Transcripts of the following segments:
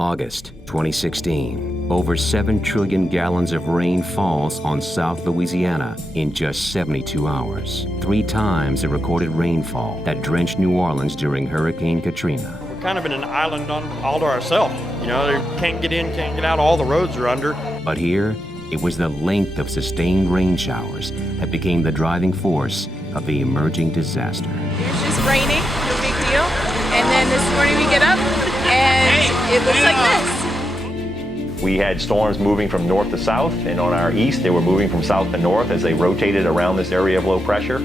August 2016. Over 7 trillion gallons of rain falls on South Louisiana in just 72 hours. 3 times the recorded rainfall that drenched New Orleans during Hurricane Katrina. We're kind of in an island all to ourselves. You know, they can't get in, can't get out, all the roads are under. But here, it was the length of sustained rain showers that became the driving force of the emerging disaster. It was just raining, no big deal. And then this morning we get up and it looks like this. We had storms moving from north to south, and on our east they were moving from south to north as they rotated around this area of low pressure.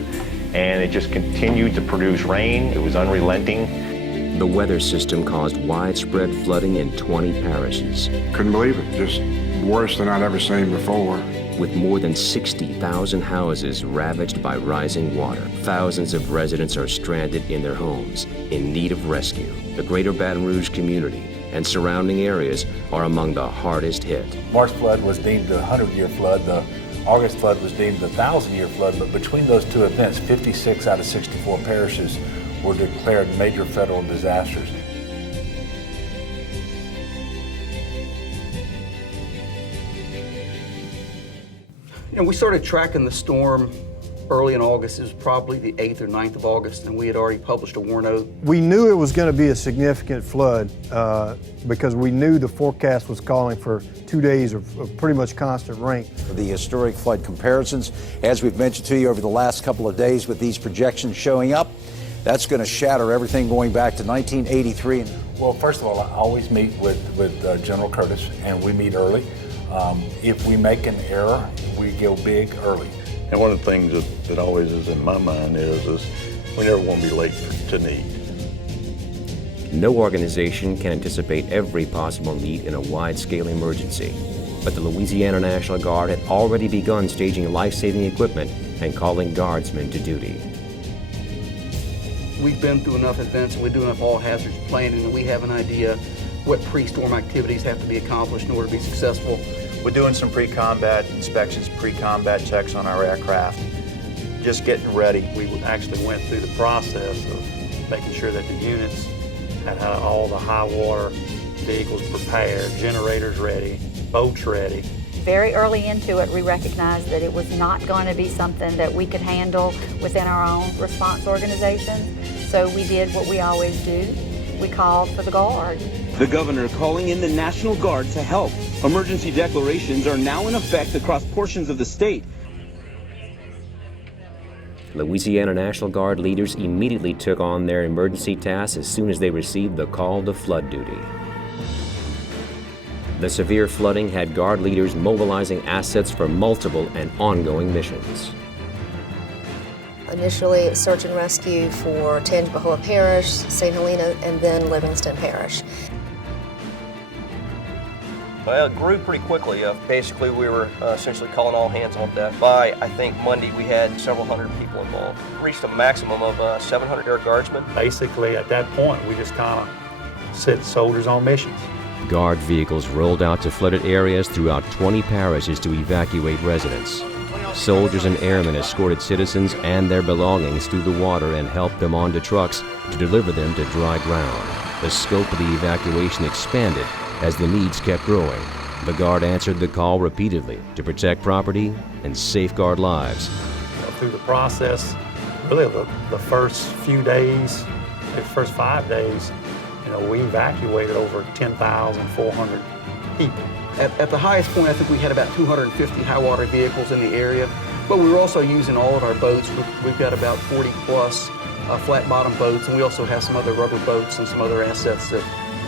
And it just continued to produce rain. It was unrelenting. The weather system caused widespread flooding in 20 parishes. Couldn't believe it, just worse than I'd ever seen before. With more than 60,000 houses ravaged by rising water, thousands of residents are stranded in their homes in need of rescue. The greater Baton Rouge community and surrounding areas are among the hardest hit. March flood was deemed the 100-year flood. The August flood was deemed the 1,000-year flood. But between those two events, 56 out of 64 parishes were declared major federal disasters. You know, we started tracking the storm early in August. It was probably the 8th or 9th of August, and we had already published a war note. We knew it was going to be a significant flood because we knew the forecast was calling for 2 days of pretty much constant rain. The historic flood comparisons, as we've mentioned to you over the last couple of days with these projections showing up, that's going to shatter everything going back to 1983. Well, first of all, I always meet with General Curtis, and we meet early. If we make an error, we go big early. And one of the things that always is in my mind is we never want to be late to need. No organization can anticipate every possible need in a wide-scale emergency, but the Louisiana National Guard had already begun staging life-saving equipment and calling guardsmen to duty. We've been through enough events and we do enough all-hazards planning that we have an idea what pre-storm activities have to be accomplished in order to be successful. We're doing some pre-combat inspections, pre-combat checks on our aircraft, just getting ready. We actually went through the process of making sure that the units had all the high water vehicles prepared, generators ready, boats ready. Very early into it, we recognized that it was not going to be something that we could handle within our own response organization. So we did what we always do. We called for the Guard. The governor calling in the National Guard to help. Emergency declarations are now in effect across portions of the state. Louisiana National Guard leaders immediately took on their emergency tasks as soon as they received the call to flood duty. The severe flooding had Guard leaders mobilizing assets for multiple and ongoing missions. Initially, search and rescue for Tangipahoa Parish, St. Helena, and then Livingston Parish. Well, it grew pretty quickly. Basically, we were essentially calling all hands on deck. By, I think, Monday, we had several hundred people involved. Reached a maximum of 700 air guardsmen. Basically, at that point, we just kind of set soldiers on missions. Guard vehicles rolled out to flooded areas throughout 20 parishes to evacuate residents. Soldiers and airmen escorted citizens and their belongings through the water and helped them onto trucks to deliver them to dry ground. The scope of the evacuation expanded as the needs kept growing. The Guard answered the call repeatedly to protect property and safeguard lives. Through the process, really the first few days, the first 5 days, we evacuated over 10,400 people. At the highest point, I think we had about 250 high water vehicles in the area, but we were also using all of our boats. We've got about 40 plus flat bottom boats, and we also have some other rubber boats and some other assets that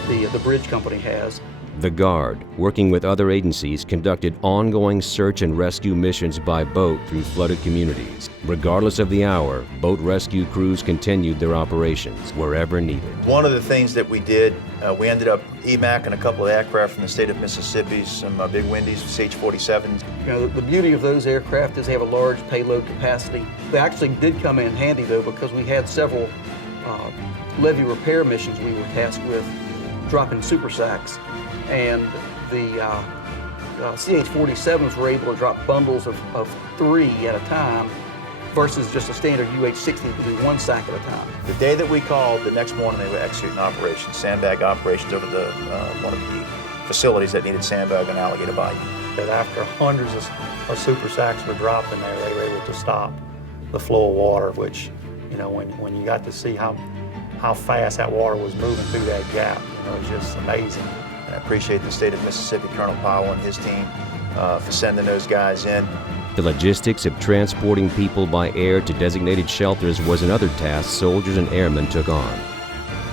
the bridge company has. The Guard, working with other agencies, conducted ongoing search and rescue missions by boat through flooded communities. Regardless of the hour, boat rescue crews continued their operations wherever needed. One of the things that we did, we ended up EMAC and a couple of aircraft from the state of Mississippi, some big Windies, CH-47s. The beauty of those aircraft is they have a large payload capacity. They actually did come in handy, though, because we had several levee repair missions we were tasked with dropping super sacks. And the CH-47s were able to drop bundles of 3 at a time versus just a standard UH-60, you can do one sack at a time. The day that we called, the next morning they were executing operations, sandbag operations over the one of the facilities that needed sandbag on Alligator Bayou. That after hundreds of super sacks were dropped in there, they were able to stop the flow of water, which, you know, when you got to see how fast that water was moving through that gap, you know, it was just amazing. And I appreciate the state of Mississippi, Colonel Powell and his team for sending those guys in. The logistics of transporting people by air to designated shelters was another task soldiers and airmen took on.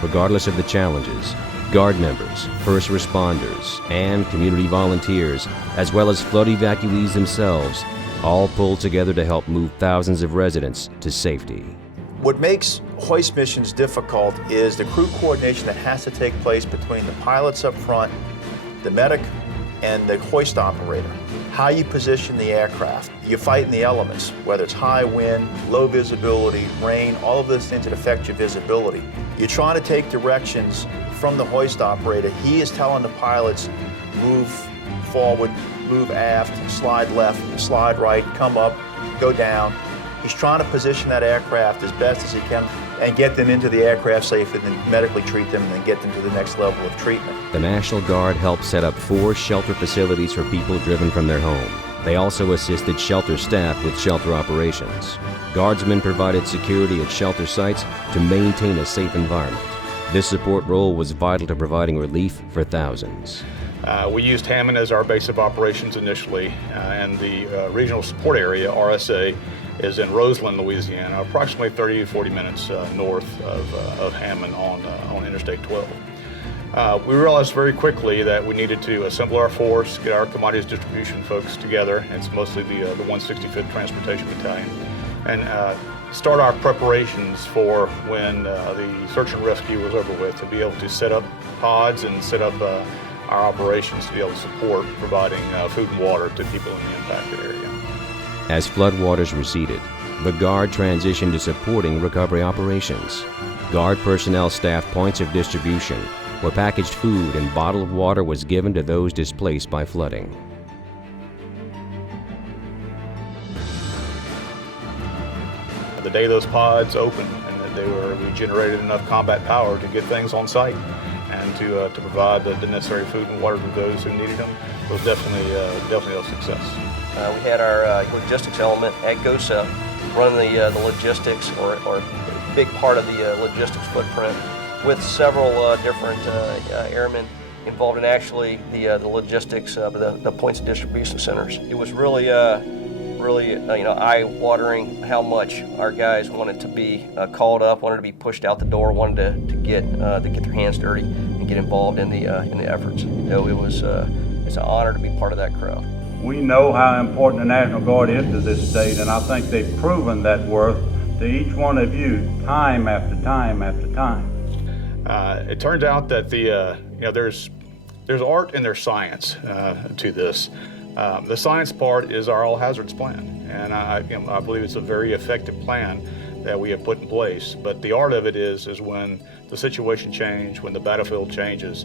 Regardless of the challenges, Guard members, first responders, and community volunteers, as well as flood evacuees themselves, all pulled together to help move thousands of residents to safety. What makes hoist missions difficult is the crew coordination that has to take place between the pilots up front, the medic, and the hoist operator. How you position the aircraft. You fight in the elements, whether it's high wind, low visibility, rain, all of those things that affect your visibility. You're trying to take directions from the hoist operator. He is telling the pilots, move forward, move aft, slide left, slide right, come up, go down. He's trying to position that aircraft as best as he can and get them into the aircraft safely, and then medically treat them and then get them to the next level of treatment. The National Guard helped set up 4 shelter facilities for people driven from their home. They also assisted shelter staff with shelter operations. Guardsmen provided security at shelter sites to maintain a safe environment. This support role was vital to providing relief for thousands. We used Hammond as our base of operations initially, and the regional support area, RSA, is in Roseland, Louisiana, approximately 30 to 40 minutes north of Hammond on Interstate 12. We realized very quickly that we needed to assemble our force, get our commodities distribution folks together. It's mostly the 165th Transportation Battalion, and start our preparations for when the search and rescue was over with, to be able to set up pods and set up our operations to be able to support providing food and water to people in the impacted area. As floodwaters receded, the Guard transitioned to supporting recovery operations. Guard personnel staffed points of distribution where packaged food and bottled water was given to those displaced by flooding. The day those pods opened and that we generated enough combat power to get things on site and to provide the necessary food and water to those who needed them was definitely a success. We had our logistics element at GOSA running the logistics, or a big part of the logistics footprint, with several different airmen involved in actually the logistics of the points of distribution centers. It was really eye-watering how much our guys wanted to be called up, wanted to be pushed out the door, wanted to get their hands dirty and get involved in the efforts. You know, it's an honor to be part of that crowd. We know how important the National Guard is to this state, and I think they've proven that worth to each one of you time after time after time. It turns out that there's art and there's science to this. The science part is our all hazards plan, and I believe it's a very effective plan that we have put in place. But the art of it is when the situation changes, when the battlefield changes,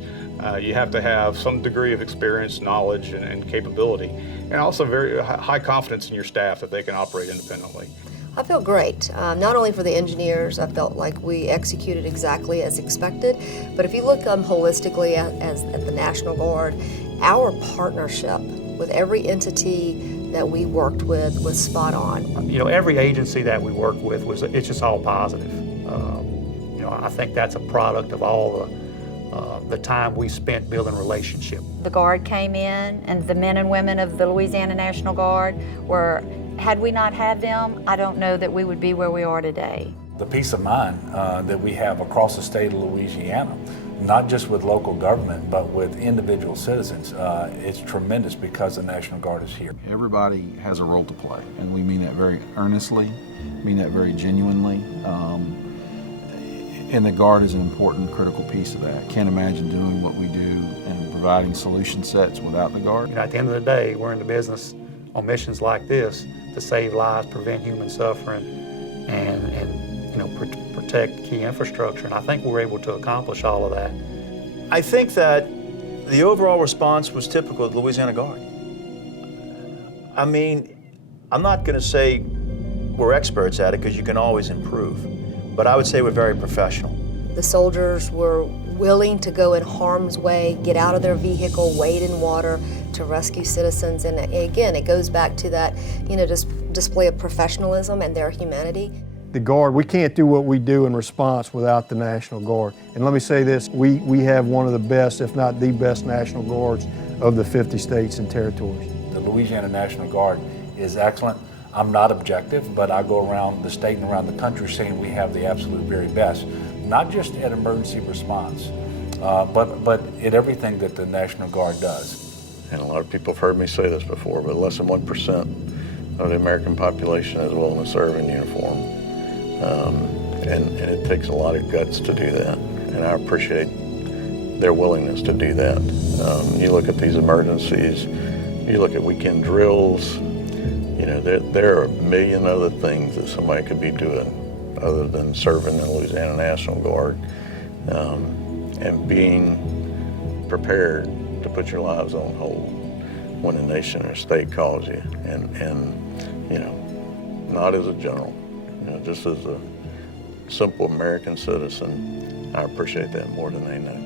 you have to have some degree of experience, knowledge, and capability, and also very high confidence in your staff that they can operate independently. I feel great. Not only for the engineers, I felt like we executed exactly as expected, but if you look holistically at the National Guard, our partnership with every entity that we worked with was spot on. You know, every agency that we worked with it's just all positive. You know, I think that's a product of all the time we spent building relationship. The Guard came in, and the men and women of the Louisiana National Guard were, had we not had them, I don't know that we would be where we are today. The peace of mind that we have across the state of Louisiana, not just with local government, but with individual citizens, it's tremendous because the National Guard is here. Everybody has a role to play, and we mean that very earnestly, mean that very genuinely. And the Guard is an important, critical piece of that. Can't imagine doing what we do and providing solution sets without the Guard. You know, at the end of the day, we're in the business on missions like this to save lives, prevent human suffering, and you know, protect key infrastructure. And I think we're able to accomplish all of that. I think that the overall response was typical of the Louisiana Guard. I mean, I'm not going to say we're experts at it because you can always improve. But I would say we're very professional. The soldiers were willing to go in harm's way, get out of their vehicle, wade in water to rescue citizens. And again, it goes back to that, display of professionalism and their humanity. The Guard, we can't do what we do in response without the National Guard. And let me say this, we have one of the best, if not the best, National Guards of the 50 states and territories. The Louisiana National Guard is excellent. I'm not objective, but I go around the state and around the country saying we have the absolute very best, not just at emergency response, but at everything that the National Guard does. And a lot of people have heard me say this before, but less than 1% of the American population is willing to serve in uniform. And it takes a lot of guts to do that. And I appreciate their willingness to do that. You look at these emergencies, you look at weekend drills, there are a million other things that somebody could be doing other than serving in the Louisiana National Guard, and being prepared to put your lives on hold when a nation or state calls you, and not as a general, just as a simple American citizen. I appreciate that more than they know.